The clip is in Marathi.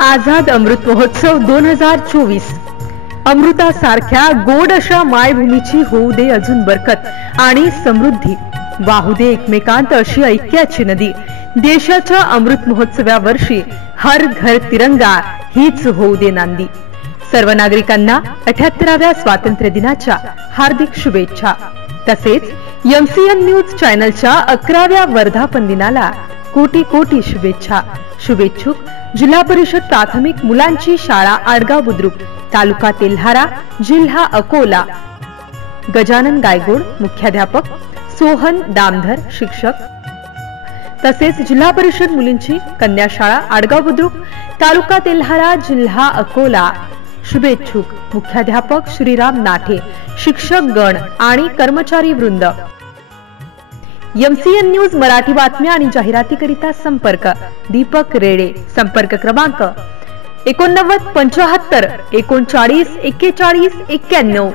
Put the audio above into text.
आझाद अमृत महोत्सव 2024 अमृतासारख्या गोड अशा मायभूमीची होऊ दे अजून बरकत आणि समृद्धी, वाहू दे एकमेकांत अशी ऐक्याची नदी। देशाच्या अमृत महोत्सव्या वर्षी हर घर तिरंगा हीच होऊ दे नांदी। सर्व नागरिकांना 78व्या स्वातंत्र्य दिनाच्या हार्दिक शुभेच्छा। तसेच MCN न्यूज चॅनलच्या 11व्या वर्धापन दिनाला कोटी कोटी शुभेच्छा। शुभेच्छुक जिल्हा परिषद प्राथमिक मुलांची शाळा आडगाव बुद्रुक, तालुका तेल्हारा, जिल्हा अकोला। गजानन गायगोड मुख्याध्यापक, सोहन दामधर शिक्षक। तसेच जिल्हा परिषद मुलींची कन्या शाळा आडगाव बुद्रुक, तालुका तेल्हारा, जिल्हा अकोला। शुभेच्छुक मुख्याध्यापक श्रीराम नाठे, शिक्षक गण आणि कर्मचारी वृंद। MCN न्यूज मराठी बातम्या आणि जाहिरातीकरिता संपर्क दीपक रेडे। संपर्क क्रमांक 89 75 39 41 91।